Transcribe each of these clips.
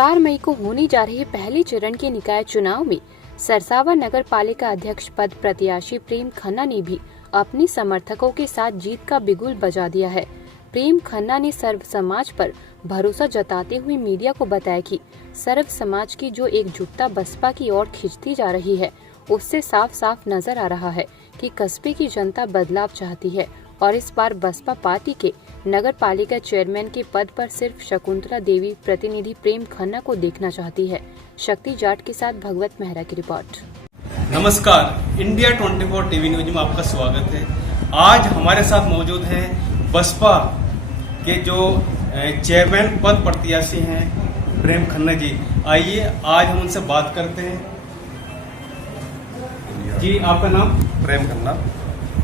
4 मई को होने जा रहे पहले चरण के निकाय चुनाव में सरसावा नगर पालिका अध्यक्ष पद प्रत्याशी प्रेम खन्ना ने भी अपने समर्थकों के साथ जीत का बिगुल बजा दिया है। प्रेम खन्ना ने सर्व समाज पर भरोसा जताते हुए मीडिया को बताया कि सर्व समाज की जो एकजुटता बसपा की ओर खिंचती जा रही है, उससे साफ साफ नजर आ रहा है कि कस्बे की जनता बदलाव चाहती है और इस बार बसपा पार्टी के नगर पालिका चेयरमैन के पद पर सिर्फ शकुंतला देवी प्रतिनिधि प्रेम खन्ना को देखना चाहती है। शक्ति जाट के साथ भगवत मेहरा की रिपोर्ट। नमस्कार, इंडिया 24 टीवी न्यूज में आपका स्वागत है। आज हमारे साथ मौजूद हैं बसपा के जो चेयरमैन पद प्रत्याशी हैं प्रेम खन्ना जी। आइए आज हम उनसे बात करते हैं। जी, आपका नाम? प्रेम खन्ना।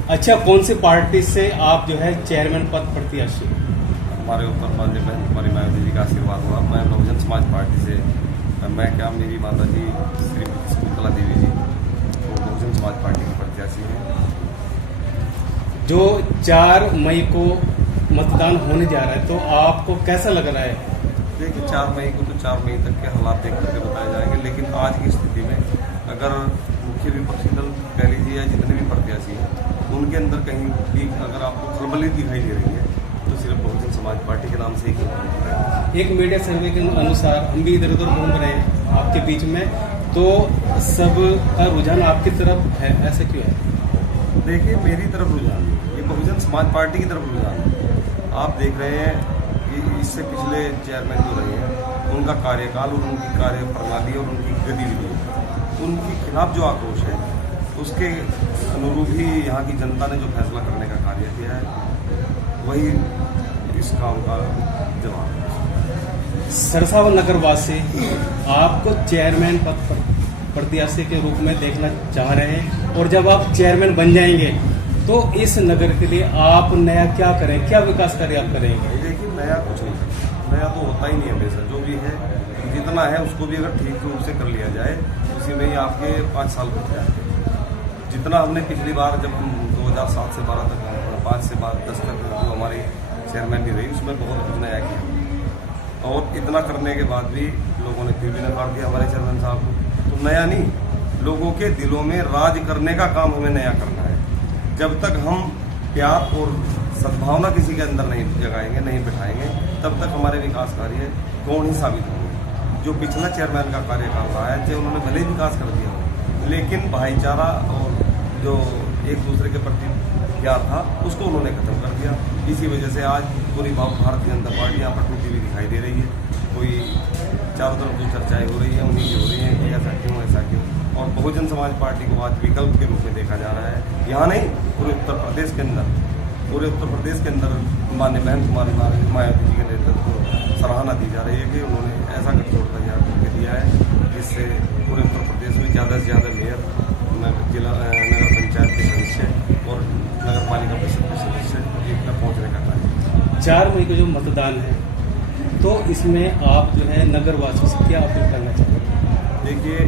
अच्छा, कौन सी पार्टी से आप जो है चेयरमैन पद प्रत्याशी? हमारे ऊपर हमारी मायावती जी का आशीर्वाद हुआ। मैं बहुजन समाज पार्टी से मेरी माता जी श्रीमती शकुंतला देवी जी वो बहुजन समाज पार्टी की प्रत्याशी हैं। जो 4 मई को मतदान होने जा रहा है, तो आपको कैसा लग रहा है? देखिए, 4 मई को तो 4 मई तक के हालात देख करके बताए जाएंगे, लेकिन आज की स्थिति में अगर मुख्य विपक्षी दल कह लीजिए या जितने भी प्रत्याशी हैं, उनके अंदर कहीं भी अगर आपको खलबली दिखाई दे रही है तो सिर्फ बहुजन समाज पार्टी के नाम से ही। एक मीडिया सर्वे के अनुसार हम भी इधर उधर घूम रहे हैं आपके बीच में, तो सब का रुझान आपकी तरफ है, ऐसा क्यों है? देखिए, मेरी तरफ रुझान ये बहुजन समाज पार्टी की तरफ रुझान। आप देख रहे हैं कि इससे पिछले चेयरमैन जो रहे हैं उनका कार्यकाल और उनकी कार्य प्रणाली और उनकी गतिविधि, उनके खिलाफ जो आक्रोश है उसके अनुरूप ही यहाँ की जनता ने जो फैसला करने का कार्य किया है वही इस काम का जवाब है। सरसावा नगरवासी आपको चेयरमैन पद पर प्रत्याशी के रूप में देखना चाह रहे हैं, और जब आप चेयरमैन बन जाएंगे तो इस नगर के लिए आप नया क्या करें, क्या विकास कार्य आप करेंगे? देखिए, नया कुछ नहीं करना, नया तो होता ही नहीं है। हमेशा जो भी है जितना है उसको भी अगर ठीक रूप से कर लिया जाए उसी में ही आपके 5 साल बीत जाएंगे। जितना हमने पिछली बार जब हम 2007 से 12 तक 5 से 10 तक जो हमारी चेयरमैन भी रही, उसमें बहुत कुछ नया किया, और इतना करने के बाद भी लोगों ने फिर भी नकार दिया हमारे चेयरमैन साहब को। तो नया नहीं, लोगों के दिलों में राज करने का काम हमें नया करना है। जब तक हम प्यार और सद्भावना किसी के अंदर नहीं जगाएंगे, नहीं बिठाएंगे, तब तक हमारे विकास कार्य कौन ही साबित होंगे। जो पिछला चेयरमैन का कार्यकाल रहा है, चाहे उन्होंने भले ही विकास कर दिया, लेकिन भाईचारा और जो एक दूसरे के प्रति प्यार था उसको उन्होंने खत्म कर दिया। इसी वजह से आज पूरी भारतीय जनता पार्टी यहाँ पर टूटी हुई दिखाई दे रही है। कोई चारों तरफ जो चर्चाएं हो रही हैं उन्हीं की हो रही हैं कि ऐसा क्यों, ऐसा क्यों। और बहुजन समाज पार्टी को आज विकल्प के रूप में देखा जा रहा है। यहाँ नहीं, पूरे उत्तर प्रदेश के अंदर माननीय बहन कुमारी मायावती जी के नेतृत्व को सराहना दी जा रही है कि उन्होंने ऐसा गठजोड़ तैयार करके दिया है जिससे पूरे उत्तर प्रदेश में ज़्यादा से ज़्यादा मेयर, जिला नगर पंचायत के सदस्य और नगर पालिका परिषद के सदस्य जीत में पहुँचने का कार्य। 4 मई को जो मतदान है, तो इसमें आप जो है नगरवासियों से क्या अपील करना चाहते हैं? देखिए,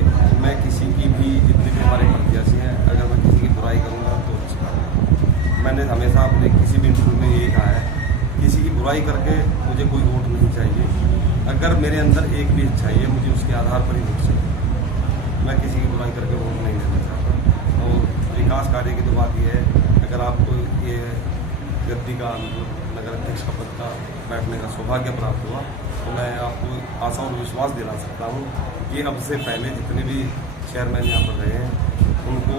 मैं किसी की भी, जितने भी हमारे प्रत्याशी हैं, अगर मैं किसी की बुराई करूँगा तो अच्छा। मैंने हमेशा अपने किसी भी इंटरव्यू में यही कहा है, किसी की बुराई करके मुझे कोई वोट नहीं चाहिए। अगर मेरे अंदर एक भी अच्छाई है, मुझे उसके आधार पर ही वोट चाहिए। मैं किसी की बुराई करके वोट नहीं देना चाहता। और विकास कार्य की तो बात यह है, अगर आपको ये गद्दी का नगर अध्यक्ष का पद का बैठने का सौभाग्य प्राप्त हुआ तो मैं आपको आशा और विश्वास दिला सकता हूँ कि अब से पहले जितने भी चेयरमैन यहाँ पर रहे हैं उनको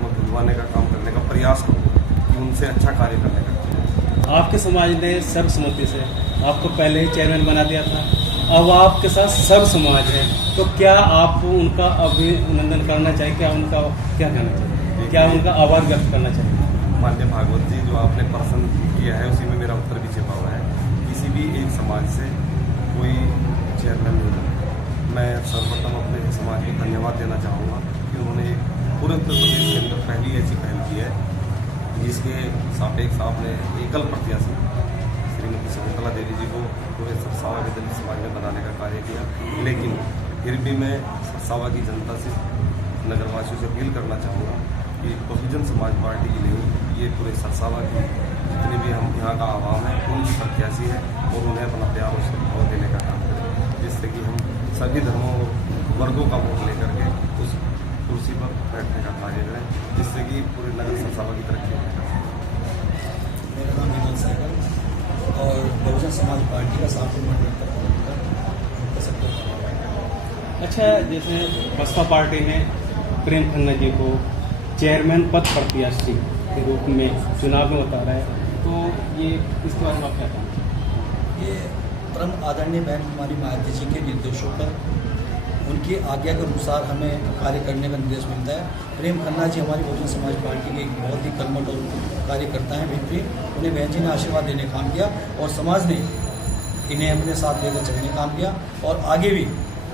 मैं भुलवाने का काम करने का प्रयास करूँगा कि उनसे अच्छा कार्य करने का। आपके समाज ने सर्वसम्मति से आपको पहले ही चेयरमैन बना दिया था, अब आपके साथ सर्व समाज है, तो क्या आप उनका अभिनंदन करना चाहिए? क्या उनका क्या कहना चाहिए? क्या उनका आभार व्यक्त करना चाहिए? माननीय भागवत जी, जो आपने प्रश्न किया है उसी में मेरा उत्तर भी छिपा हुआ है। किसी भी एक समाज से कोई चेयरमैन नहीं बना। मैं सर्वप्रथम अपने समाज को धन्यवाद देना चाहूँगा कि उन्होंने पूरे उत्तर प्रदेश के अंदर पहली ऐसी पहल की है जिसके सापेक्ष आपने एकल प्रत्याशी श्रीमती शकुंतला देवी जी को पूरे सरसावा के दलित समाज में बनाने का कार्य किया। लेकिन फिर भी मैं सरसावा की जनता से, नगरवासियों से अपील करना चाहूँगा कि बहुजन समाज पार्टी की नहीं, ये पूरे सरसावा की जितने भी हम यहाँ का आवाम है उनकी प्रत्याशी है और उन्हें अपना प्यार और सद्भाव देने का काम करें। जिससे कि हम सभी धर्मों वर्गों का वोट लेकर के उस कुर्सी पर बैठने का कार्य करें, जिससे कि पूरे नगर सरसावा की तरक्की हो। मेरा नाम विनोद सहगल और बहुजन समाज पार्टी का सातवें मंडल तक अच्छा, जैसे बसपा पार्टी ने प्रेम खन्ना जी को चेयरमैन पद प्रत्याशी के रूप में चुनाव में उतारा है, तो ये इसके बारे में आप क्या कहेंगे? ये परम आदरणीय बहन कुमारी मायावती जी के निर्देशों पर, उनकी आज्ञा के अनुसार हमें कार्य करने का निर्देश मिलता है। प्रेम खन्ना जी हमारी बहुजन समाज पार्टी के एक बहुत ही कर्मठ और कार्यकर्ता हैं भित्री। उन्हें बहन जी ने आशीर्वाद देने का काम किया और समाज ने इन्हें अपने साथ लेकर चलने का काम किया, और आगे भी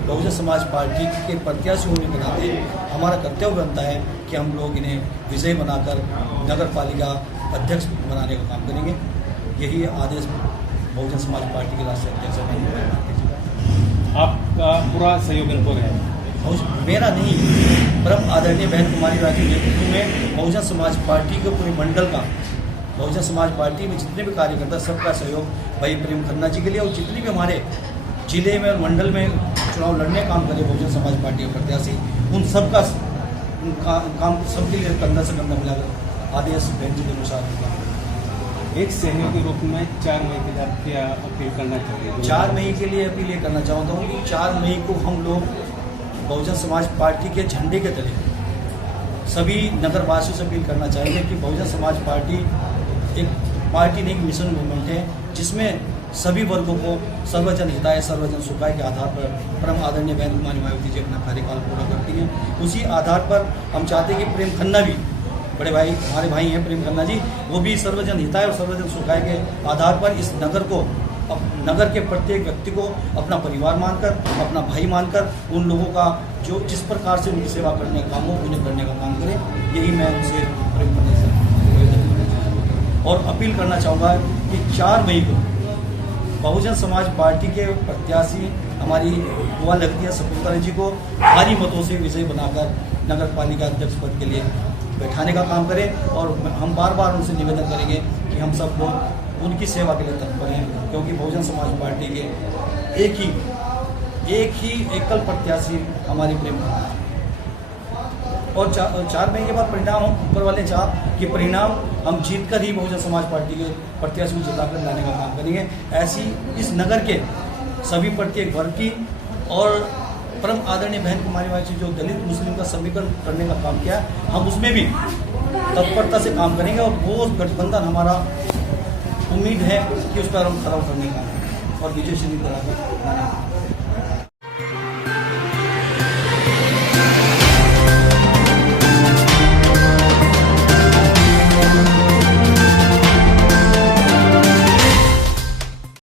बहुजन समाज पार्टी के प्रत्याशी होने के नाते हमारा कर्तव्य बनता है कि हम लोग इन्हें विजयी बनाकर नगर पालिका अध्यक्ष बनाने का काम करेंगे। यही आदेश बहुजन समाज पार्टी के राष्ट्रीय अध्यक्ष हैं। आपका पूरा सहयोग इनको रहेगा? मेरा नहीं, परम आदरणीय बहन कुमारी राजी के नेतृत्व में बहुजन समाज पार्टी के पूरे मंडल का, बहुजन समाज पार्टी में जितने भी कार्यकर्ता सबका सहयोग भाई प्रेम खन्ना जी के लिए, और जितने भी हमारे जिले में और मंडल में चुनाव लड़ने का काम करे बहुजन समाज पार्टी के प्रत्याशी, उन सबका काम सबके लिए कंधा से कंधा मिलाकर आदेश बहन जी के अनुसार। एक सहयोग के रूप में 4 मई के लिए आप क्या अपील करना चाहते हैं? 4 मई के लिए अपील ये करना चाहता हूँ कि 4 मई को हम लोग बहुजन समाज पार्टी के झंडे के तले सभी नगरवासियों से अपील करना चाहेंगे कि बहुजन समाज पार्टी एक पार्टी नहीं, मिशन मूवमेंट है, जिसमें सभी वर्गों को सर्वजन हिताय सर्वजन सुखाय के आधार पर परम आदरणीय बहन कुमारी मायावती जी अपना कार्यकाल पूरा करती हैं। उसी आधार पर हम चाहते हैं कि प्रेम खन्ना भी, बड़े भाई हमारे भाई हैं प्रेम खन्ना जी, वो भी सर्वजन हिताय और सर्वजन सुखाय के आधार पर इस नगर को, नगर के प्रत्येक व्यक्ति को अपना परिवार मानकर, अपना भाई मानकर, उन लोगों का जो जिस प्रकार से उनकी सेवा करने का काम हो उन्हें करने का काम करें। यही मैं उनसे प्रेम खन्ना से और अपील करना चाहूँगा कि 4 मई को बहुजन समाज पार्टी के प्रत्याशी हमारी बुआ लगती है सपुतरा जी को भारी मतों से विजयी बनाकर नगर पालिका अध्यक्ष पद के लिए बैठाने का काम करें, और हम बार बार उनसे निवेदन करेंगे कि हम सब लोग उनकी सेवा के लिए तत्पर हैं, क्योंकि बहुजन समाज पार्टी के एक ही एकल प्रत्याशी हमारी प्रेम खन्ना है। और 4 मई के बाद परिणाम हम ऊपर वाले चाह कि परिणाम हम जीत कर ही बहुजन समाज पार्टी के प्रत्याशी को जिताकर लाने का काम करेंगे। ऐसी इस नगर के सभी प्रत्येक वर्ग की और परम आदरणीय बहन कुमारी मायावती जो दलित मुस्लिम का समीकरण करने का काम किया, हम उसमें भी तत्परता से काम करेंगे, और वो गठबंधन हमारा उम्मीद है कि उस पर हम खड़ा करने का और विजय श्री